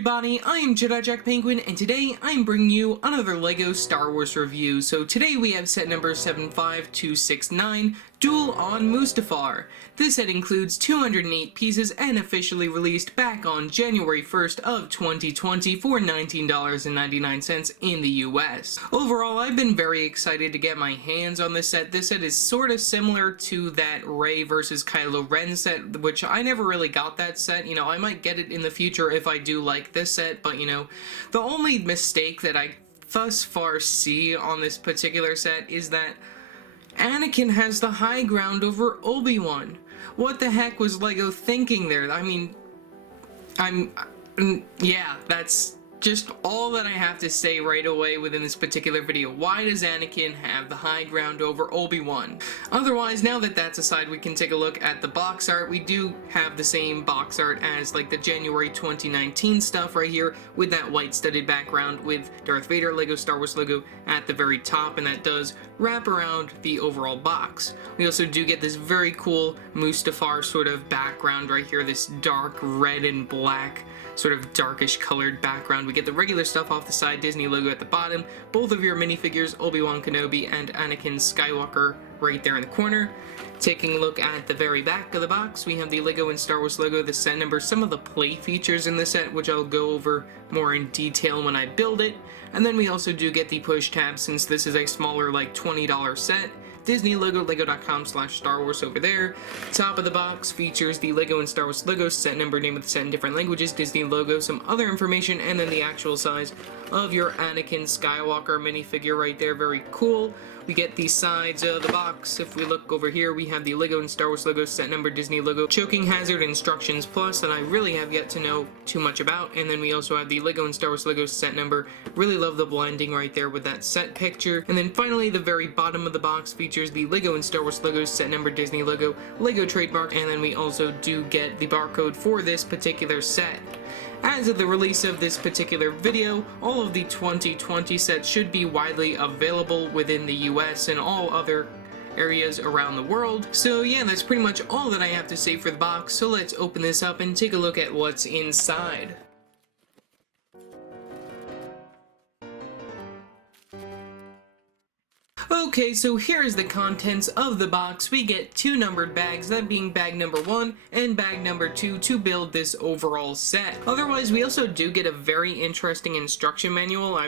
everybody, I am Jedi Jack Penguin, and today I am bringing you another LEGO Star Wars review. So today we have set number 75269, Duel on Mustafar. This set includes 208 pieces and officially released back on January 1st of 2020 for $19.99 in the US. Overall, I've been very excited to get my hands on this set. This set is sort of similar to that Rey vs. Kylo Ren set, which I never really got that set. You know, I might get it in the future if I do like this set, but you know, the only mistake that I thus far see on this particular set is that Anakin has the high ground over Obi-Wan. What the heck was LEGO thinking there? I mean, yeah, that's just all that I have to say right away within this particular video. Why does Anakin have the high ground over Obi-Wan? Otherwise, now that that's aside, we can take a look at the box art. We do have the same box art as like the January 2019 stuff right here with that white studded background with Darth Vader LEGO Star Wars logo at the very top, and that does wrap around the overall box. We also do get this very cool Mustafar sort of background right here, this dark red and black sort of darkish colored background. We get the regular stuff off the side, Disney logo at the bottom, both of your minifigures, Obi-Wan Kenobi and Anakin Skywalker right there in the corner. Taking a look at the very back of the box, we have the LEGO and Star Wars logo, the set number, some of the play features in the set, which I'll go over more in detail when I build it. And then we also do get the push tab, since this is a smaller, like $20 set. Disney logo, lego.com/Star Wars over there. Top of the box features the LEGO and Star Wars logo, set number, name of the set in different languages, Disney logo, some other information, and then the actual size of your Anakin Skywalker minifigure right there. Very cool. We get the sides of the box. If we look over here, we have the LEGO and Star Wars logo, set number, Disney logo, choking hazard, instructions plus, that I really have yet to know too much about. And then we also have the LEGO and Star Wars logo, set number. Really love the blending right there with that set picture. And then finally, the very bottom of the box features the LEGO and Star Wars logo, set number, Disney logo, LEGO trademark, and then we also do get the barcode for this particular set. As of the release of this particular video, all of the 2020 sets should be widely available within the US and all other areas around the world. So yeah, that's pretty much all that I have to say for the box, so let's open this up and take a look at what's inside. Okay, so here is the contents of the box. We get two numbered bags, that being bag number 1 and bag number 2 to build this overall set. Otherwise, we also do get a very interesting instruction manual.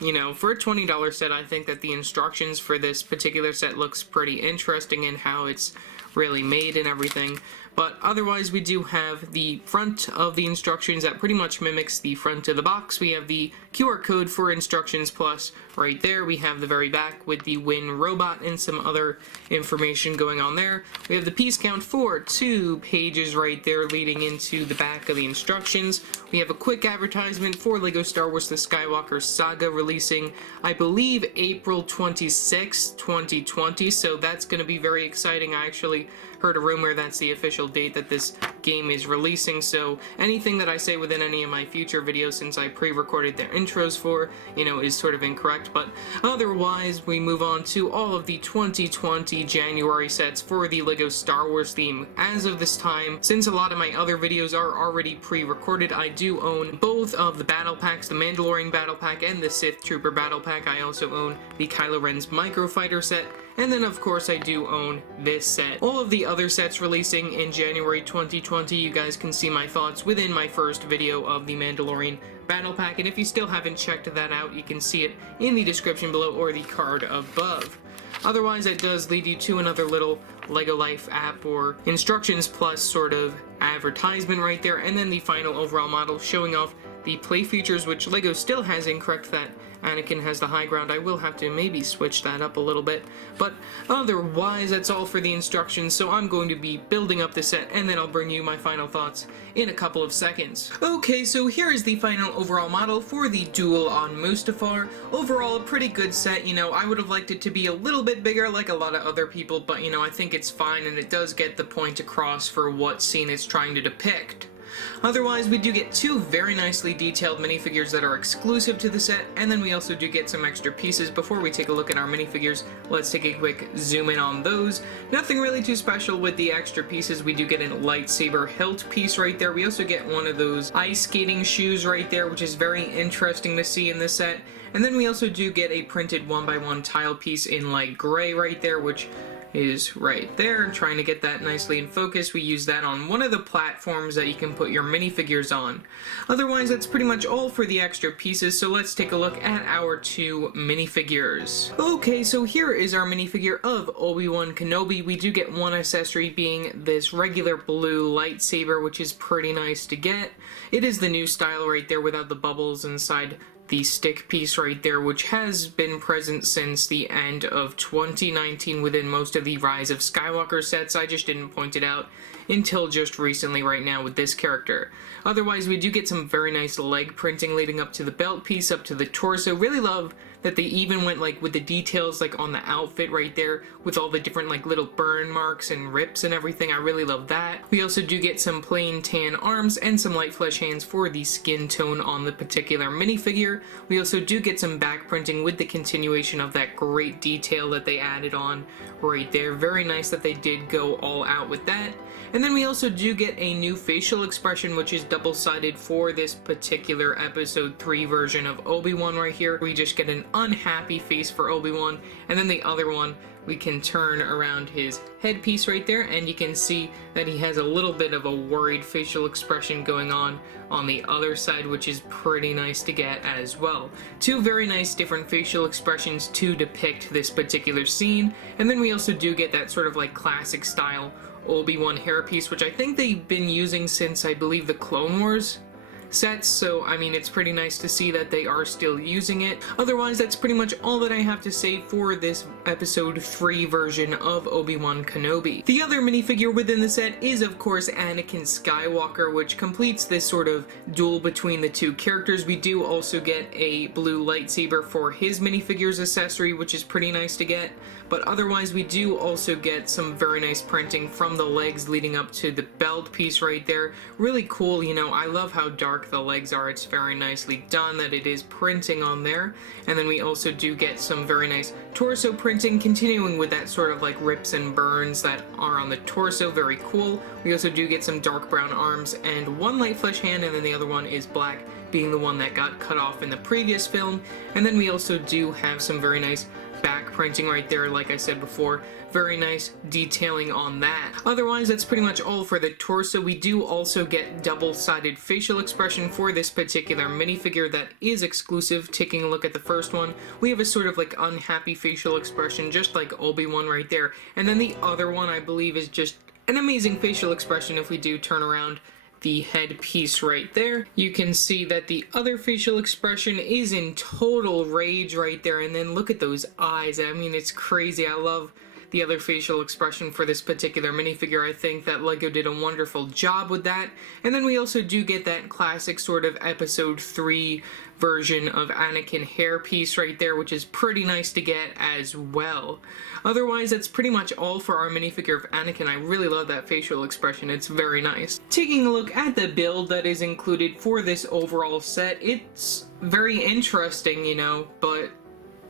You know, for a $20 set, I think that the instructions for this particular set looks pretty interesting in how it's really made and everything. But otherwise, we do have the front of the instructions that pretty much mimics the front of the box. We have the QR code for instructions plus right there. We have the very back with the Win robot and some other information going on there. We have the piece count for 2 pages right there leading into the back of the instructions. We have a quick advertisement for LEGO Star Wars The Skywalker Saga, releasing, I believe, April 26, 2020, so that's going to be very exciting. I actually heard a rumor that's the official date that this game is releasing, so anything that I say within any of my future videos, since I pre-recorded their intros for, you know, is sort of incorrect. But otherwise, we move on to all of the 2020 January sets for the LEGO Star Wars theme. As of this time, since a lot of my other videos are already pre-recorded, I do own both of the battle packs, the Mandalorian battle pack and the Sith Trooper battle pack. I also own the Kylo Ren's Microfighter set, and then of course I do own this set. All of the other sets releasing in January 2020, you guys can see my thoughts within my first video of the Mandalorian battle pack, and if you still haven't checked that out, you can see it in the description below or the card above. Otherwise, it does lead you to another little LEGO Life app or instructions plus sort of advertisement right there, and then the final overall model showing off the play features, which LEGO still has incorrect that Anakin has the high ground. I will have to maybe switch that up a little bit, but otherwise that's all for the instructions, so I'm going to be building up the set and then I'll bring you my final thoughts in a couple of seconds. Okay, so here is the final overall model for the Duel on Mustafar. Overall, a pretty good set. You know, I would have liked it to be a little bit bigger like a lot of other people, but you know, I think it's fine and it does get the point across for what scene it's trying to depict. Otherwise, we do get two very nicely detailed minifigures that are exclusive to the set, and then we also do get some extra pieces. Before we take a look at our minifigures, let's take a quick zoom in on those. Nothing really too special with the extra pieces. We do get a lightsaber hilt piece right there. We also get one of those ice skating shoes right there, which is very interesting to see in this set. And then we also do get a printed 1x1 tile piece in light gray right there, which is right there. Trying to get that nicely in focus. We use that on one of the platforms that you can put your minifigures on. Otherwise, that's pretty much all for the extra pieces, so let's take a look at our two minifigures. Okay, so here is our minifigure of Obi-Wan Kenobi. We do get one accessory being this regular blue lightsaber, which is pretty nice to get. It is the new style right there without the bubbles inside the stick piece right there, which has been present since the end of 2019 within most of the Rise of Skywalker sets. I just didn't point it out until just recently right now with this character. Otherwise, we do get some very nice leg printing leading up to the belt piece, up to the torso. Really love that they even went like with the details like on the outfit right there with all the different like little burn marks and rips and everything. I really love that. We also do get some plain tan arms and some light flesh hands for the skin tone on the particular minifigure. We also do get some back printing with the continuation of that great detail that they added on right there. Very nice that they did go all out with that. And then we also do get a new facial expression, which is double-sided for this particular episode 3 version of Obi-Wan right here. We just get an unhappy face for Obi-Wan, and then the other one we can turn around his headpiece right there, and you can see that he has a little bit of a worried facial expression going on the other side, which is pretty nice to get as well. Two very nice different facial expressions to depict this particular scene. And then we also do get that sort of like classic style Obi-Wan hairpiece, which I think they've been using since, I believe, the Clone Wars sets, so I mean it's pretty nice to see that they are still using it. Otherwise, that's pretty much all that I have to say for this episode 3 version of Obi-Wan Kenobi. The other minifigure within the set is of course Anakin Skywalker, which completes this sort of duel between the two characters. We do also get a blue lightsaber for his minifigure's accessory, which is pretty nice to get. But otherwise, we do also get some very nice printing from the legs leading up to the belt piece right there. Really cool, you know, I love how dark the legs are. It's very nicely done that it is printing on there. And then we also do get some very nice torso printing, continuing with that sort of like rips and burns that are on the torso. Very cool. We also do get some dark brown arms and one light flesh hand, and then the other one is black, being the one that got cut off in the previous film. And then we also do have some very nice back printing right there, like I said before. Very nice detailing on that. Otherwise, that's pretty much all for the torso. We do also get double-sided facial expression for this particular minifigure that is exclusive. Taking a look at the first one, we have a sort of like unhappy facial expression, just like Obi-Wan right there. And then the other one, I believe, is just an amazing facial expression if we do turn around the headpiece right there. You can see that the other facial expression is in total rage right there, and then look at those eyes. I mean, it's crazy. I love the other facial expression for this particular minifigure. I think that LEGO did a wonderful job with that. And then we also do get that classic sort of episode 3 version of Anakin hairpiece right there, which is pretty nice to get as well. Otherwise, that's pretty much all for our minifigure of Anakin. I really love that facial expression. It's very nice. Taking a look at the build that is included for this overall set, it's very interesting, you know, but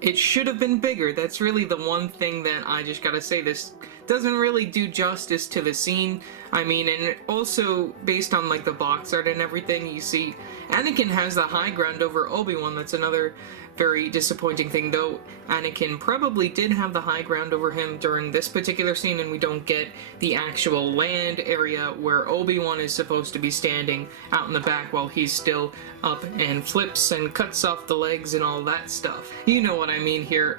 it should have been bigger. That's really the one thing that I just gotta say. This doesn't really do justice to the scene. I mean, and also based on like the box art and everything, you see Anakin has the high ground over Obi-Wan. That's another very disappointing thing, though Anakin probably did have the high ground over him during this particular scene, and we don't get the actual land area where Obi-Wan is supposed to be standing out in the back while he's still up and flips and cuts off the legs and all that stuff. You know what I mean here.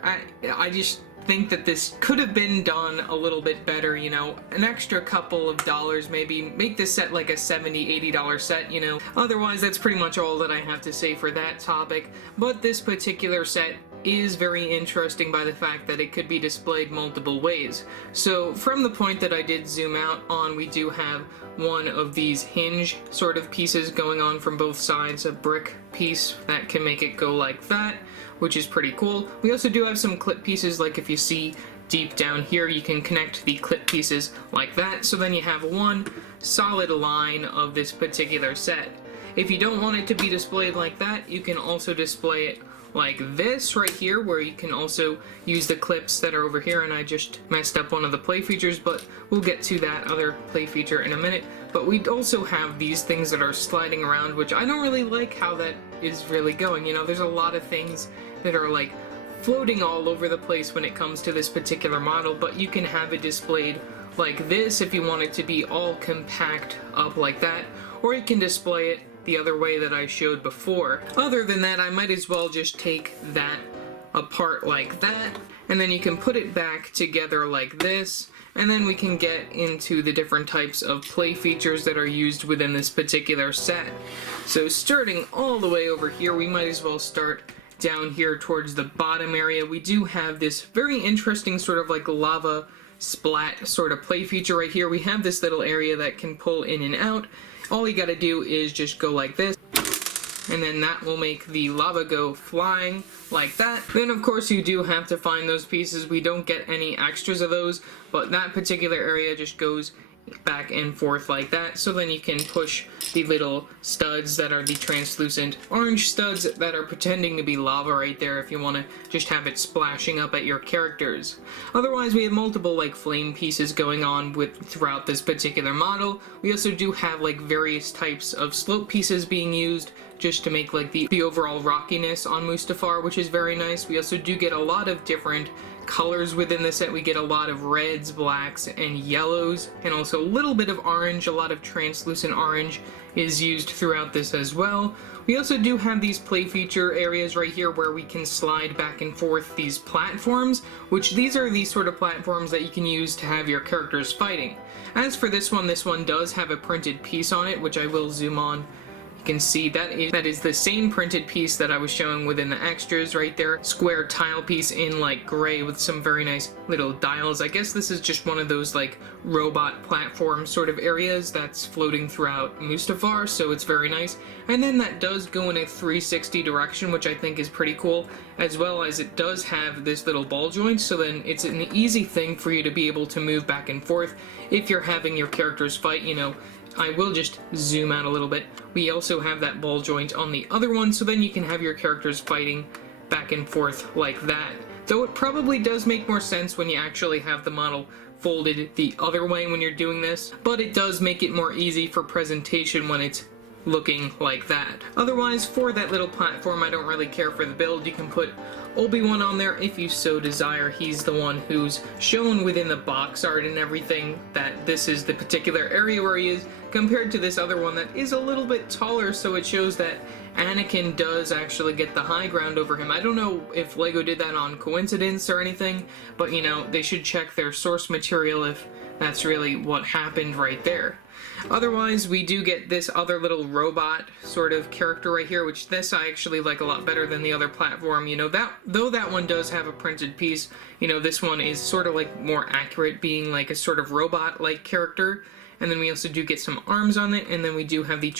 I just think that this could have been done a little bit better, you know, an extra couple of dollars, maybe make this set like a $70-$80 set, you know. Otherwise, that's pretty much all that I have to say for that topic. But this particular set is very interesting by the fact that it could be displayed multiple ways. So from the point that I did zoom out on, we do have one of these hinge sort of pieces going on from both sides, a brick piece that can make it go like that, which is pretty cool. We also do have some clip pieces, like if you see deep down here, you can connect the clip pieces like that. So then you have one solid line of this particular set. If you don't want it to be displayed like that, you can also display it like this right here, where you can also use the clips that are over here, and I just messed up one of the play features, but we'll get to that other play feature in a minute. But we also have these things that are sliding around, which I don't really like how that is really going. You know, there's a lot of things that are like floating all over the place when it comes to this particular model, but you can have it displayed like this if you want it to be all compact up like that, or you can display it the other way that I showed before. Other than that, I might as well just take that apart like that, and then you can put it back together like this, and then we can get into the different types of play features that are used within this particular set. So starting all the way over here, we might as well start down here towards the bottom area. We do have this very interesting sort of like lava splat sort of play feature right here. We have this little area that can pull in and out. All you gotta do is just go like this, and then that will make the lava go flying like that. Then of course you do have to find those pieces. We don't get any extras of those, but that particular area just goes back and forth like that. So then you can push the little studs that are the translucent orange studs that are pretending to be lava right there if you want to just have it splashing up at your characters. Otherwise, we have multiple like flame pieces going on throughout this particular model. We also do have like various types of slope pieces being used just to make like the overall rockiness on Mustafar, which is very nice. We also do get a lot of different colors within the set. We get a lot of reds, blacks, and yellows, and also a little bit of orange. A lot of translucent orange is used throughout this as well. We also do have these play feature areas right here where we can slide back and forth these platforms, which these are the sort of platforms that you can use to have your characters fighting. As for this one does have a printed piece on it, which I will zoom on. You can see that is the same printed piece that I was showing within the extras right there. Square tile piece in like gray with some very nice little dials. I guess this is just one of those like robot platform sort of areas that's floating throughout Mustafar, so it's very nice. And then that does go in a 360 direction, which I think is pretty cool, as well as it does have this little ball joint, so then it's an easy thing for you to be able to move back and forth if you're having your characters fight, you know. I will just zoom out a little bit. We also have that ball joint on the other one, so then you can have your characters fighting back and forth like that. Though it probably does make more sense when you actually have the model folded the other way when you're doing this, but it does make it more easy for presentation when it's looking like that. Otherwise, for that little platform, I don't really care for the build. You can put Obi-Wan on there if you so desire. He's the one who's shown within the box art and everything that this is the particular area where he is, compared to this other one that is a little bit taller, so it shows that Anakin does actually get the high ground over him. I don't know if LEGO did that on coincidence or anything, but you know, they should check their source material if that's really what happened right there. Otherwise, we do get this other little robot sort of character right here, which this I actually like a lot better than the other platform. You know, though that one does have a printed piece, you know, this one is sort of like more accurate, being like a sort of robot-like character. And then we also do get some arms on it, and then we do have the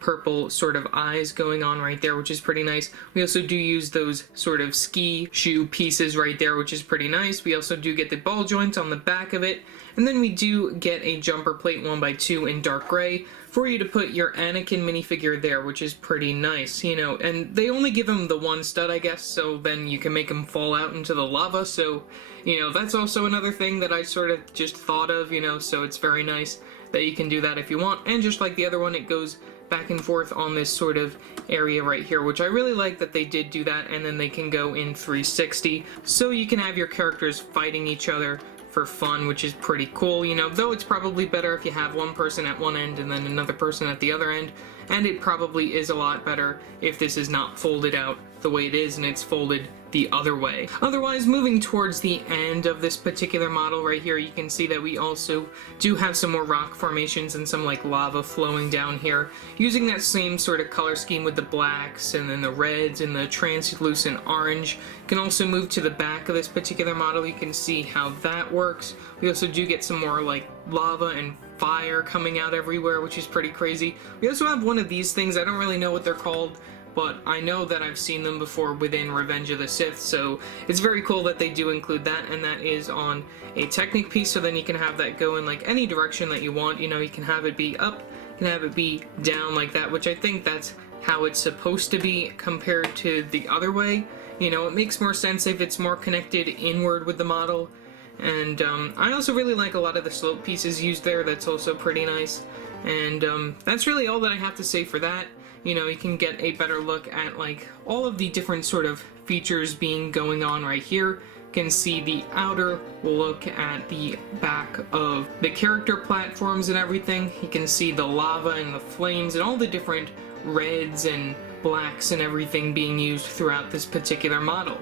purple sort of eyes going on right there, which is pretty nice. We also do use those sort of ski shoe pieces right there, which is pretty nice. We also do get the ball joint on the back of it, and then we do get a jumper plate 1x2 in dark gray for you to put your Anakin minifigure there, which is pretty nice, you know. And they only give him the one stud, I guess, so then you can make him fall out into the lava, so, you know, that's also another thing that I sort of just thought of, you know, so it's very nice that you can do that if you want. And just like the other one, it goes back and forth on this sort of area right here, which I really like that they did do that, and then they can go in 360, so you can have your characters fighting each other for fun, which is pretty cool, you know, though it's probably better if you have one person at one end and then another person at the other end, and it probably is a lot better if this is not folded out the way it is and it's folded the other way. Otherwise, moving towards the end of this particular model right here, you can see that we also do have some more rock formations and some like lava flowing down here, using that same sort of color scheme with the blacks and then the reds and the translucent orange. You can also move to the back of this particular model. You can see how that works. We also do get some more like lava and fire coming out everywhere, which is pretty crazy. We also have one of these things. I don't really know what they're called, but I know that I've seen them before within Revenge of the Sith, so it's very cool that they do include that, and that is on a Technic piece, so then you can have that go in like any direction that you want. You know, you can have it be up, you can have it be down like that, which I think that's how it's supposed to be compared to the other way. You know, it makes more sense if it's more connected inward with the model. And I also really like a lot of the slope pieces used there. That's also pretty nice. And that's really all that I have to say for that. You know, you can get a better look at like all of the different sort of features being going on right here. You can see the outer look at the back of the character platforms and everything. You can see the lava and the flames and all the different reds and blacks and everything being used throughout this particular model.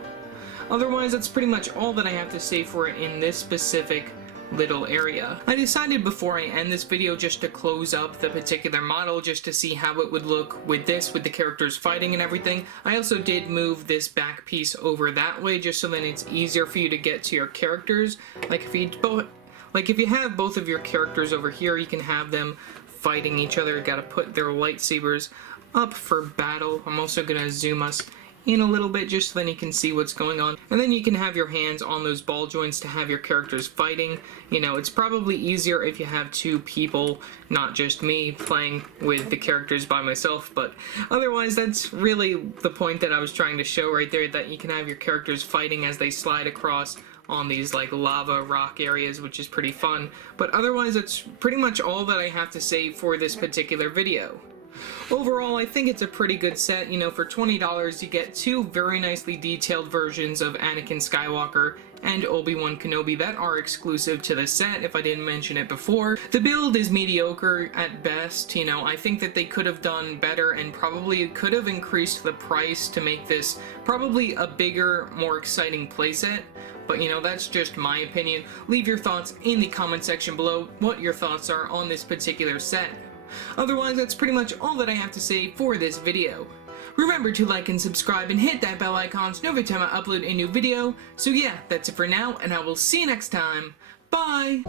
Otherwise, that's pretty much all that I have to say for it in this specific little area. I decided before I end this video just to close up the particular model just to see how it would look with this, with the characters fighting and everything. I also did move this back piece over that way just so then it's easier for you to get to your characters. Like if you have both of your characters over here, you can have them fighting each other. You gotta put their lightsabers up for battle. I'm also gonna zoom us in a little bit just so then you can see what's going on. And then you can have your hands on those ball joints to have your characters fighting. You know, it's probably easier if you have two people, not just me, playing with the characters by myself, but otherwise that's really the point that I was trying to show right there, that you can have your characters fighting as they slide across on these like lava rock areas, which is pretty fun. But otherwise that's pretty much all that I have to say for this particular video. Overall, I think it's a pretty good set. You know, for $20 you get two very nicely detailed versions of Anakin Skywalker and Obi-Wan Kenobi that are exclusive to the set, if I didn't mention it before. The build is mediocre at best. You know, I think that they could have done better and probably could have increased the price to make this probably a bigger, more exciting playset. But you know, that's just my opinion. Leave your thoughts in the comment section below what your thoughts are on this particular set. Otherwise, that's pretty much all that I have to say for this video. Remember to like and subscribe and hit that bell icon to know every time I upload a new video. So yeah, that's it for now, and I will see you next time. Bye!